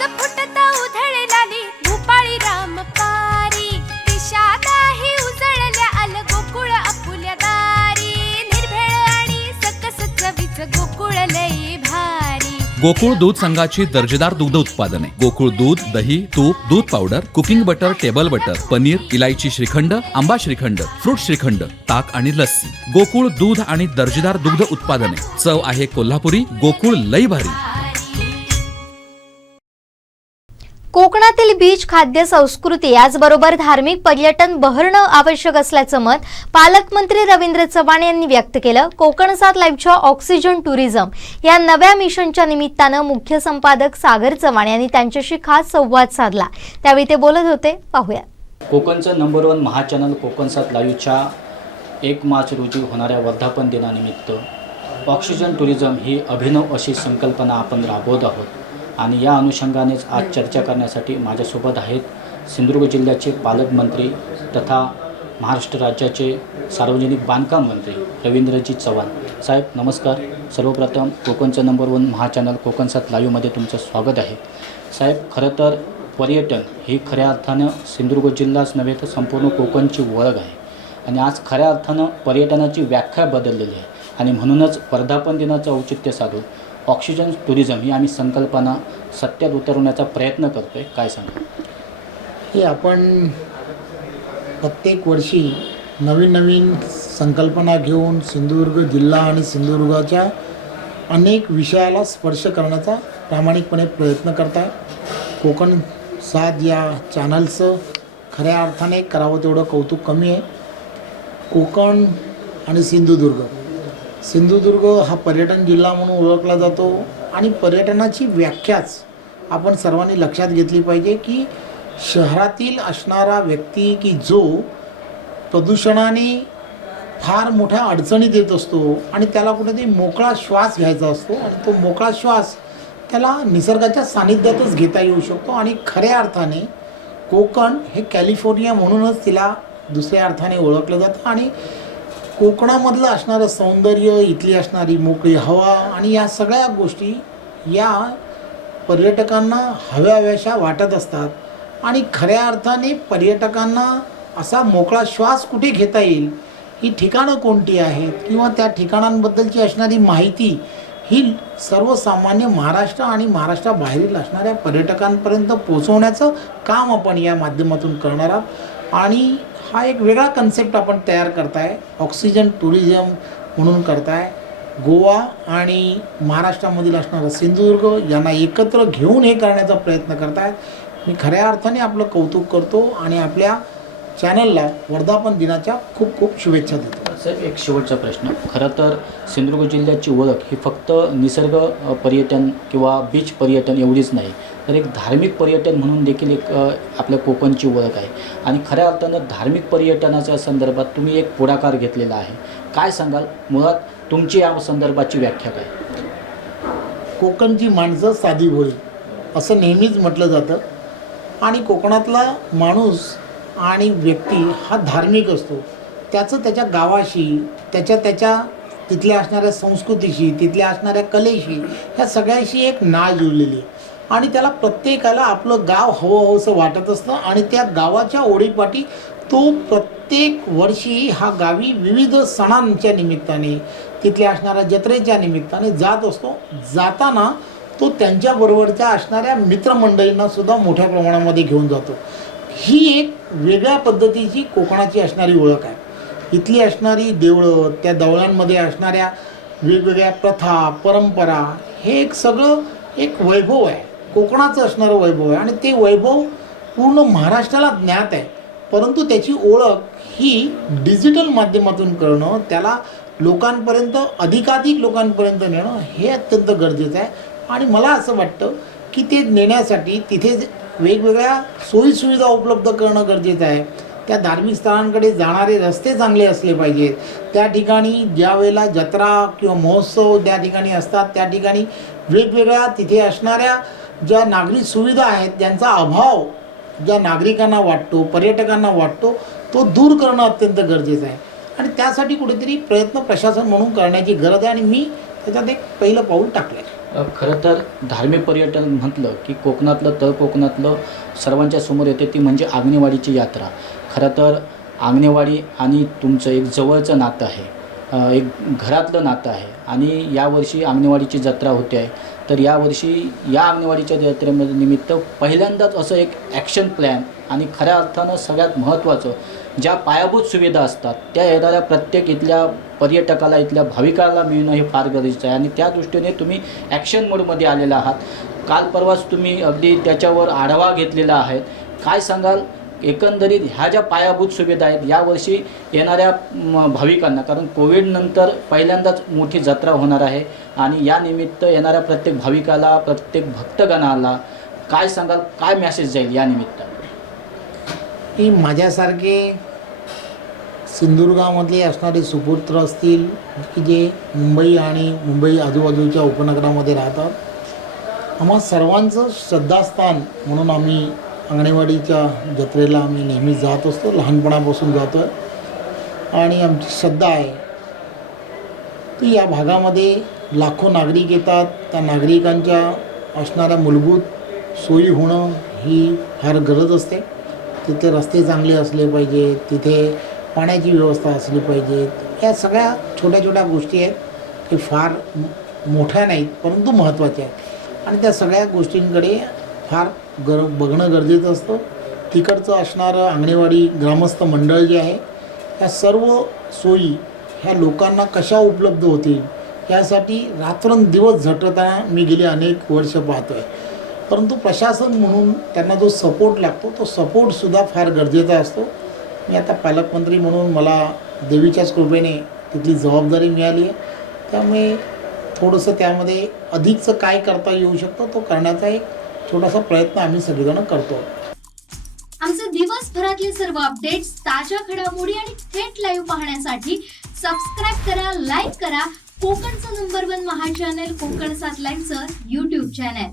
रस फुटता उधळलाली भूपाळी रामपारी दिशादाही उजळल्या आल गोकुळ आपुल्या दारी निर्भेळ आणि सकस चवीच गोकुळ लई भारी। गोकुळ दूध संघाची दर्जेदार दुग्ध उत्पादने गोकुळ दूध, दही, तूप, दूध powder, cooking butter, table butter, paneer, इलायची श्रीखंड, आंबा श्रीखंड, फ्रूट श्रीखंड, ताक आणि लस्सी। गोकुळ दूध आणि दर्जेदार दुग्ध उत्पादने, चव आहे कोल्हापुरी, गोकुळ लई भारी। कोकणातील बीच खाद्य संस्कृती याचबरोबर धार्मिक पर्यटन बहरणं आवश्यक असल्याचं मत पालकमंत्री रवींद्र चव्हाण यांनी व्यक्त केलं। कोकण 7 लाईव्हच्या ऑक्सिजन टुरिझम या नव्या मिशनच्या निमित्तानं मुख्य संपादक सागर चव्हाण यांनी त्यांच्याशी खास संवाद साधला, त्यावेळी ते बोलत होते, पाहूया। कोकणचं नंबर 1 महाचॅनल कोकण 7 लाईव्हच्या 1 मार्च रोजी होणाऱ्या वर्धापन दिनानिमित्त ऑक्सिजन टुरिझम ही अभिनव अशी संकल्पना आपण राबवत आहोत आणि या अनुषंगानेच आज चर्चा करण्यासाठी माझ्यासोबत आहेत सिंधुदुर्ग जिल्ह्याचे पालकमंत्री तथा महाराष्ट्र राज्याचे सार्वजनिक बांधकाम मंत्री रवींद्रजी चव्हाण साहेब। नमस्कार। सर्वप्रथम कोकणचं नंबर 1 महाचॅनल कोकण 7 लाईव्हमध्ये तुमचं स्वागत आहे साहेब। खरं तर पर्यटन ही खऱ्या अर्थानं सिंधुदुर्ग जिल्हाच नव्हे तर संपूर्ण कोकणची ओळख आहे आणि आज खऱ्या अर्थानं पर्यटनाची व्याख्या बदललेली आहे आणि म्हणूनच वर्धापन दिनाचं औचित्य साधून ऑक्सिजन टुरिझम ही आम्ही संकल्पना सत्यात उतरवण्याचा प्रयत्न करतोय, काय सांगा? हे आपण प्रत्येक वर्षी नवीन नवीन संकल्पना घेऊन सिंधुदुर्ग जिल्हा आणि सिंधुदुर्गाच्या अनेक विषयाला स्पर्श करण्याचा प्रामाणिकपणे प्रयत्न करत आहे। कोकण 7 या चॅनलचं खऱ्या अर्थाने करावं तेवढं कौतुक कमी आहे। कोकण आणि सिंधुदुर्ग हा पर्यटन जिल्हा म्हणून ओळखला जातो आणि पर्यटनाची व्याख्याच आपण सर्वांनी लक्षात घेतली पाहिजे की शहरातील असणारा व्यक्ती की जो प्रदूषणाने फार मोठ्या अडचणीत येत असतो आणि त्याला कुठेतरी मोकळा श्वास घ्यायचा असतो आणि तो मोकळा श्वास त्याला निसर्गाच्या सानिध्यातच घेता येऊ शकतो आणि खऱ्या अर्थाने कोकण हे कॅलिफोर्निया म्हणूनच तिला दुसऱ्या अर्थाने ओळखलं जातं आणि कोकणामधलं असणारं सौंदर्य, इथली असणारी मोकळी हवा आणि या सगळ्या गोष्टी या पर्यटकांना हव्याशा वाटत असतात आणि खऱ्या अर्थाने पर्यटकांना असा मोकळा श्वास कुठे घेता येईल, ही ठिकाणं कोणती आहेत किंवा त्या ठिकाणांबद्दलची असणारी माहिती ही सर्वसामान्य महाराष्ट्र आणि महाराष्ट्राबाहेरील असणाऱ्या पर्यटकांपर्यंत पोहोचवण्याचं काम आपण या माध्यमातून करणार आहोत आणि हा एक वेगळा कन्सेप्ट आपण तयार करताय, ऑक्सिजन टुरिझम म्हणून करताय। गोवा आणि महाराष्ट्रामधील असणारं सिंधुदुर्ग यांना एकत्र घेऊन हे करण्याचा प्रयत्न करतायत। मी खऱ्या अर्थाने आपलं कौतुक करतो आणि आपल्या चॅनलला वर्धापन दिनाच्या खूप खूप शुभेच्छा देतो। साहेब, एक शेवटचा प्रश्न। खरं तर सिंधुदुर्ग जिल्ह्याची ओळख ही फक्त निसर्ग पर्यटन किंवा बीच पर्यटन एवढीच नाही तर एक धार्मिक पर्यटन म्हणून देखील एक आपल्या कोकणची ओळख आहे आणि खऱ्या अर्थानं धार्मिक पर्यटनाच्या संदर्भात तुम्ही एक पुढाकार घेतलेला आहे, काय सांगाल? मुळात तुमची या संदर्भाची व्याख्या काय? कोकणची माणसं साधी भोळी असं नेहमीच म्हटलं जातं आणि कोकणातला माणूस आणि व्यक्ती हा धार्मिक असतो। त्याचं त्याच्या गावाशी, त्याच्या तिथल्या असणाऱ्या संस्कृतीशी, तिथल्या असणाऱ्या कलेशी, ह्या सगळ्याशी एक नाळ जुळलेली आहे आणि त्याला प्रत्येकाला आपलं गाव हवं असं वाटत असतं आणि त्या गावाच्या ओढीपाठी तो प्रत्येक वर्षी हा गावी विविध सणांच्या निमित्ताने, तिथल्या असणाऱ्या जत्रेच्या निमित्ताने जात असतो। जाताना तो त्यांच्याबरोबरच्या असणाऱ्या मित्रमंडळींना सुद्धा मोठ्या प्रमाणामध्ये घेऊन जातो। ही एक वेगळ्या पद्धतीची कोकणाची असणारी ओळख आहे। इथली असणारी देवळं, त्या देवळांमध्ये असणाऱ्या वेगवेगळ्या प्रथा, परंपरा, हे एक सगळं एक वैभव आहे, कोकणाचं असणारं वैभव आहे आणि ते वैभव पूर्ण महाराष्ट्राला ज्ञात आहे, परंतु त्याची ओळख ही डिजिटल माध्यमातून करणं, त्याला लोकांपर्यंत अधिकाधिक लोकांपर्यंत नेणं हे अत्यंत गरजेचं आहे आणि मला असं वाटतं की ते नेण्यासाठी तिथे वेगवेगळ्या सोयीसुविधा उपलब्ध करणं गरजेचं आहे। त्या धार्मिक स्थळांकडे जाणारे रस्ते चांगले असले पाहिजेत। त्या ठिकाणी ज्या वेळेला जत्रा किंवा महोत्सव त्या ठिकाणी असतात त्या ठिकाणी वेगवेगळ्या तिथे असणाऱ्या ज्या नागरिक सुविधा आहेत ज्यांचा अभाव ज्या नागरिकांना वाटतो, पर्यटकांना वाटतो, तो दूर करणं अत्यंत गरजेचं आहे आणि त्यासाठी कुठेतरी प्रयत्न प्रशासन म्हणून करण्याची गरज आहे आणि मी त्याच्यात एक पहिलं पाऊल टाकलं आहे। खरं तर धार्मिक पर्यटन म्हटलं की कोकणातलं तळ कोकणातलं सर्वांच्या समोर येते ती म्हणजे आंगणेवाडीची यात्रा. खरं तर आंगणेवाडी आणि तुमचं एक जवळचं नातं आहे, एक घरातलं नातं आहे आणि यावर्षी आंगणेवाडीची जत्रा होते आहे. तर यावर्षी या आंगणेवाडीच्या जत्रेमध्ये निमित्त पहिल्यांदाच असं एक ॲक्शन प्लॅन आणि खऱ्या अर्थानं सगळ्यात महत्त्वाचं ज्या पायाभूत सुविधा असतात त्या येणाऱ्या प्रत्येक इथल्या पर्यटकाला, इथल्या भाविकाला मिळणं हे फार गरजेचं आहे आणि त्या दृष्टीने तुम्ही ॲक्शन मोडमध्ये आलेला आहात. काल परवाच तुम्ही अगदी त्याच्यावर आढावा घेतलेला आहे. काय सांगाल एकंदरीत ह्या ज्या पायाभूत सुविधा आहेत यावर्षी येणाऱ्या भाविकांना, कारण कोविडनंतर पहिल्यांदाच मोठी जत्रा होणार आहे आणि या निमित्त येणाऱ्या प्रत्येक भाविकाला, प्रत्येक भक्तगणाला काय सांगाल, काय मेसेज जाईल या निमित्तानं? की माझ्यासारखे सिंधुदुर्गामधले असणारे सुपुत्र असतील की जे मुंबई आणि मुंबई आजूबाजूच्या उपनगरामध्ये राहतात, आम्हा सर्वांचं श्रद्धास्थान म्हणून आम्ही आंगणेवाडीच्या जत्रेला आम्ही नेहमी जात असतो, लहानपणापासून जातो आहे आणि आमची श्रद्धा आहे की या भागामध्ये लाखो नागरिक येतात. त्या नागरिकांच्या असणाऱ्या मूलभूत सोयी होणं ही फार गरज असते. तिथे रस्ते चांगले असले पाहिजेत, तिथे पाण्याची व्यवस्था असली पाहिजे. या सगळ्या छोट्या छोट्या गोष्टी आहेत की फार मोठ्या नाहीत परंतु महत्त्वाच्या आहेत आणि त्या सगळ्या गोष्टींकडे फार बघणं गरजेचं असतं. तिकडचं असणारं आंगणेवाडी ग्रामस्थ मंडळ जे आहे ह्या सर्व सोयी ह्या लोकांना कशा उपलब्ध होतील यासाठी रात्रंदिवस झटताना मी गेली अनेक वर्ष पाहतो आहे. परंतु प्रशासन म्हणून त्यांना जो सपोर्ट लागतो तो सपोर्टसुद्धा फार गरजेचा असतो. मी आता पालकमंत्री म्हणून मला देवीच्याच कृपेने तिथली जबाबदारी मिळाली आहे. त्यामुळे थोडंसं त्यामध्ये अधिकचं काय करता येऊ शकतं तो करण्याचा एक छोटासा प्रयत्न आम्ही सगळेजण करतो. आमचे दिवसभरातले सर्व अपडेट्स, ताज्या घडामोडी आणि थेट लाईव्ह पाहण्यासाठी सबस्क्राईब करा, लाईक करा कोकणचं नंबर 1 महा चॅनल कोकण 7 लाईव्हचं YouTube चॅनल.